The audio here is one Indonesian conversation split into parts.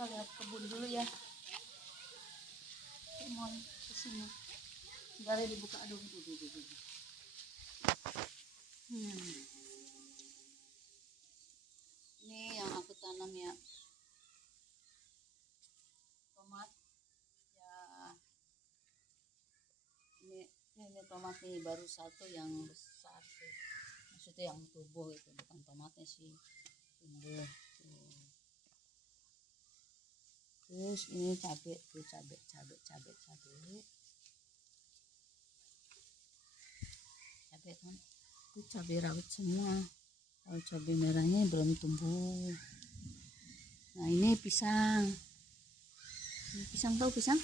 Kita lihat kebun dulu ya. Mau ke sini. Sebentar dibuka. Aduh. Ini yang aku tanam ya. Tomat. Ya. Ini tomat nih baru satu yang besar sih. Maksudnya yang tumbuh itu bukan tomatnya sih. Tumbuh. Terus ini cabai tuh cabai kan itu cabai rawit semua. Kalau cabai merahnya belum tumbuh. Nah ini pisang. Ini pisang, tahu pisang?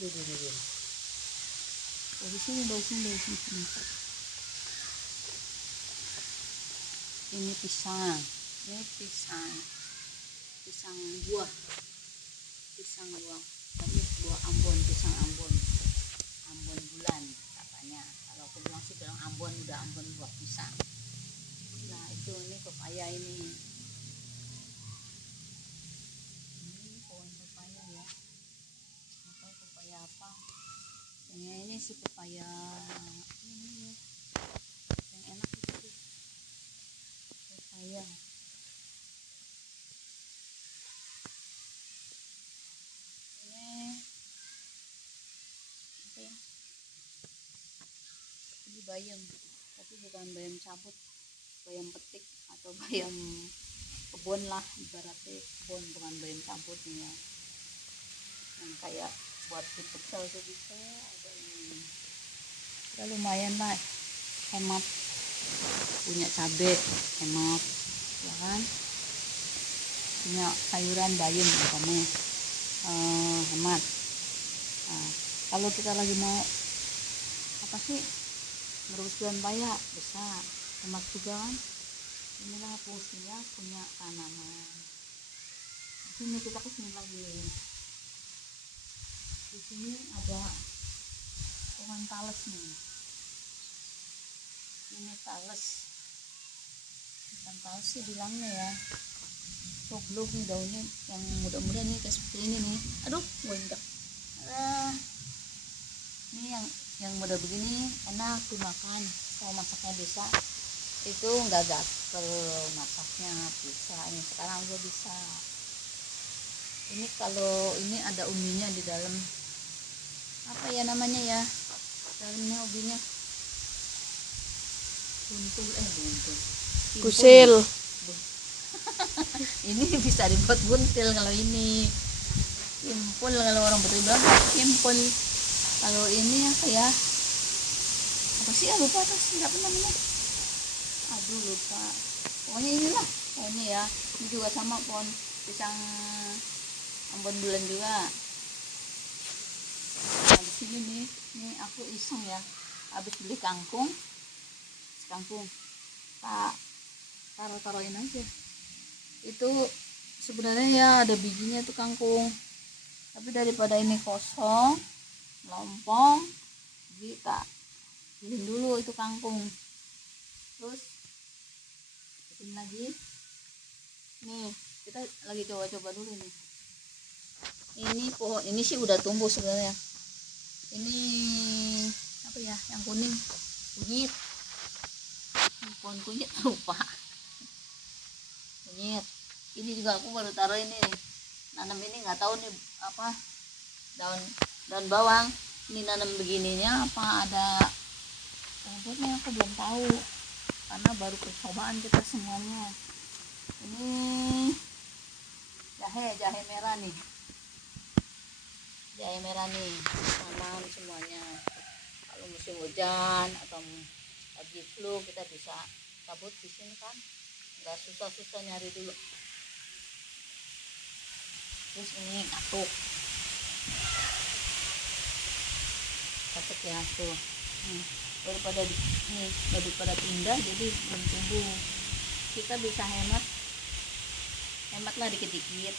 Aduh. Dari sini. Ini pisang buah. Tapi buah Ambon, pisang Ambon bulan katanya. Kalau aku bilang sih bilang Ambon, udah Ambon buah pisang. Nah itu ini pepaya ini pohon pepaya ya. Nggak tahu pepaya apa. Ini si pepaya ini ya. Yang enak itu pepaya. Ini bayam, tapi bukan bayam cabut, bayam petik atau bayam kebun lah, ibaratnya kebun, bukan bayam cabut nih ya, yang kayak buat si pecel tuh bisa. Ada ini ya, lumayan lah, hemat, punya cabai hemat ya kan, punya sayuran bayam umpamanya hemat. Nah, kalau kita lagi mau apa sih merebus bulan paya bisa hemat juga kan. Inilah fungsinya punya tanaman. Di sini kita kesini lagi. Di sini ada pohon tales nih. Ini tales. Bukan tales sih bilangnya ya. Soglog nih daunnya yang muda-muda nih kayak seperti ini nih. Aduh, goyang. Ini yang muda begini enak dimakan. Kalau masaknya bisa. Itu enggak gatel masaknya, bisa. Ini sekarang udah bisa. Ini kalau ini ada umbinya di dalam. Apa ya namanya ya? Dalamnya umbinya. Buntul. Kusil. Ini bisa dibuat buntil kalau ini. Kimpul kalau orang betul bilang kimpul. Kalau ini apa ya? Apa sih? Lupa sih namanya. Aduh lupa. Pokoknya inilah. Pokoknya ya. Ini juga sama pohon pisang Ambon bulan juga. Nah, di sini nih, ini aku iseng ya. Habis beli kangkung. Tak taruh-taruhin aja. Itu sebenarnya ya ada bijinya tuh kangkung. Tapi daripada ini kosong, melompong, kita bikin dulu itu kangkung. Terus bikin lagi. Nih, kita lagi coba-coba dulu nih. Ini pohon ini sih udah tumbuh sebenarnya. Ini apa ya? Yang kuning. Kunyit. Pohon kunyit lupa. Kunyit. Ini juga aku baru taruh ini nih. Nanam ini nggak tahu nih apa daun bawang. Ini nanam begininya apa ada rumputnya aku belum tahu. Karena baru percobaan kita semuanya. Ini jahe merah nih. Jahe merah nih, tanam semuanya. Kalau musim hujan atau lagi flu kita bisa cabut di sini kan, nggak susah nyari dulu. Terus ini katuk ya tuh. Daripada pindah jadi belum tumbuh. Kita bisa hemat lah dikit-dikit.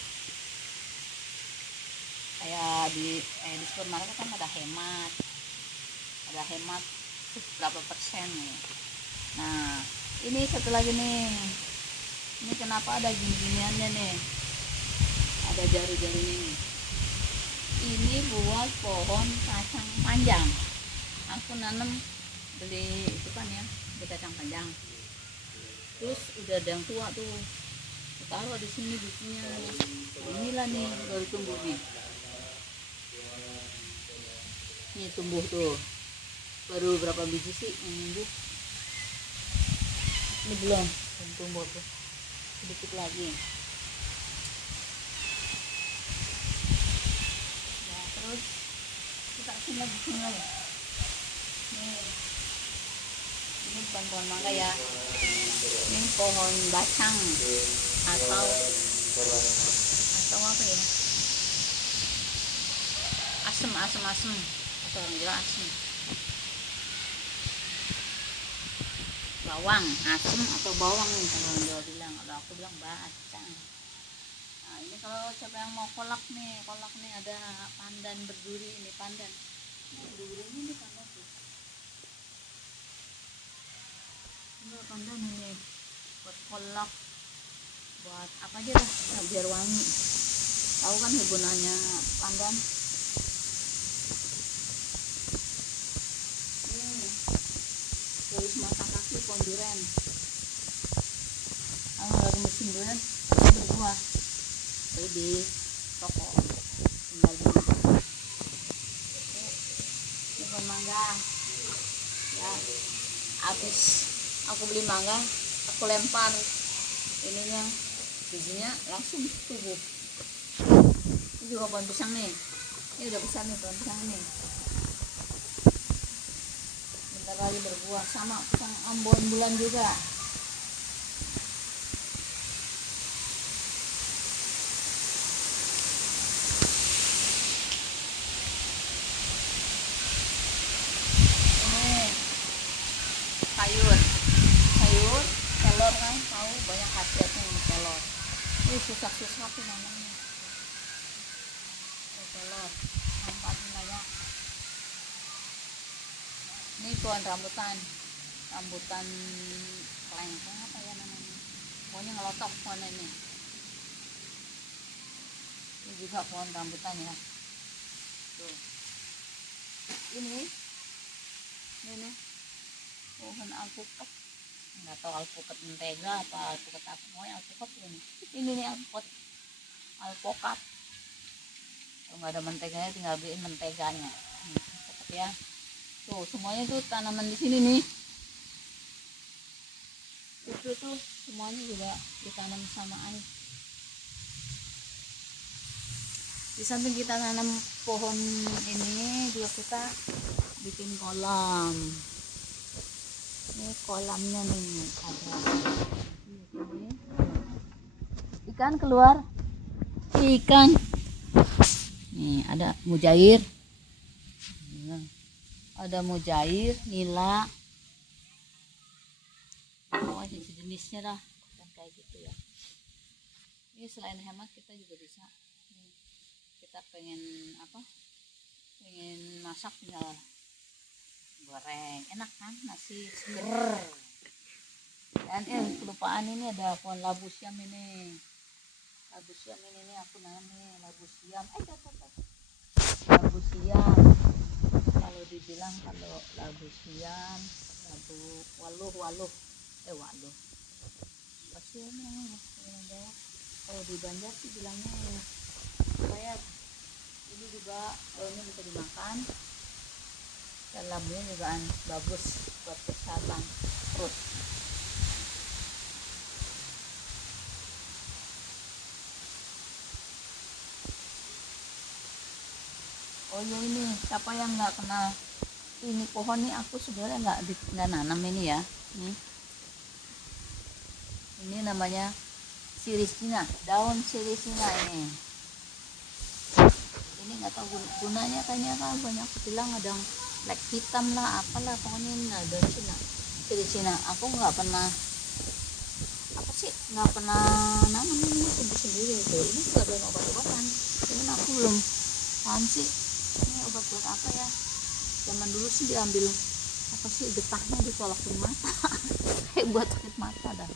Kayak di supermarket kan ada hemat berapa persen nih. Nah ini satu lagi nih, Ini kenapa ada gini-giniannya nih? Ada jari-jarinya nih. Ini buat pohon kacang panjang. Aku nanam beli itu kan ya, beli kacang panjang. Terus udah ada yang tua tuh. Taruh di sini bijinya. Inilah nih baru tumbuh nih. Ini tumbuh tuh. Baru berapa biji sih yang tumbuh? Ini belum tumbuh tuh. Sedikit lagi. Nah, terus kita kasih lagi sini lagi. Nih. Ini bukan pohon mangga ya. Ini pohon bacang atau apa ya? Asem atau orang Jawa asem. Bawang, asem atau bawang nih kalau orang Jawa bilang. Kalau aku bilang bacang. Nah, ini kalau siapa yang mau kolak nih ada pandan berduri ini pandan. Berduri ini pandan tuh. Ini pandan ini buat kolak, buat apa aja lah, biar wangi. Tahu kan gunanya pandan? Terus mata kaki pohon durian. Kalau lagi musim durian berbuah. Beli di toko. Tinggal beli. Ini pohon mangga. Ya, habis aku beli mangga, aku lempar ininya, bijinya langsung tumbuh. Ini juga pohon pisang nih. Ini udah besar nih pohon pisang ini. Bentar lagi berbuah, sama pisang Ambon bulan juga. Ini sayur kelor kan, tahu banyak khasiatnya ini kelor. Ini susah tuh namanya. Kelor, manfaatnya banyak. Ini pohon rambutan kelengkeng apa ya namanya, pokoknya ngelotok pohon ini juga pohon rambutan ya. Tuh. Ini pohon alpukat, nggak tahu alpukat mentega apa alpukat apa, pokoknya alpukat ini nih alpukat. Kalau nggak ada menteganya tinggal beliin menteganya. Cepet ya. Tuh semuanya tuh tanaman di sini nih. Itu tuh semuanya juga ditanam sama air. Di samping kita tanam pohon ini juga kita bikin kolam. Ini kolamnya nih ada ini. Ikan keluar. Ikan. Nih ada mujair. Ada mujair, nila. Oh, jenisnya lah, kan kayak gitu ya. Ini selain hemat kita juga bisa. Nih, kita pengen apa? Pengen masak tinggal goreng, enak kan nasi seger. Dan kelupaan ini ada pohon labu siam ini. Labu siam ini aku nanam nih, labu siam. Labu siam. Kalau dibilang kalau labu siam, labu waluh. Pasti ini kalau di Banjar sih bilangnya kayak ini juga daunnya bisa dimakan. Dan labunya juga bagus buat kesehatan perut. Oh iya, ini siapa yang nggak kenal ini pohon nih, aku sebenarnya nggak nanam ini ya. Ini namanya sirisina, daun sirisina ini. Ini nggak tahu gunanya, kayaknya kan banyak bilang ada lek hitam lah, apalah, pokoknya ini ada sirisina. Aku nggak pernah nanam ini sendiri itu. Ini juga ada obat-obatan, cuman aku belum paham sih ini obat buat apa ya. Zaman dulu sih diambil apa sih, getahnya ditolakin mata kayak buat sakit mata dah.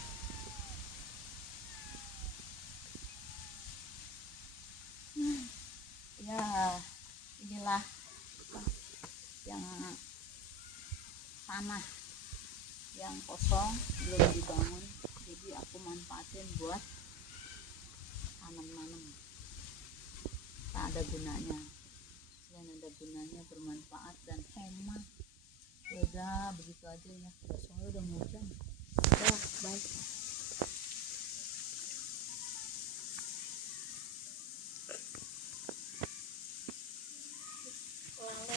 tanah yang kosong belum dibangun, jadi aku manfaatin buat tanam-nanam. Tak ada gunanya, selain ada gunanya bermanfaat dan hemat. Ya udah begitu aja ya, soalnya udah mau hujan. Udah, bye.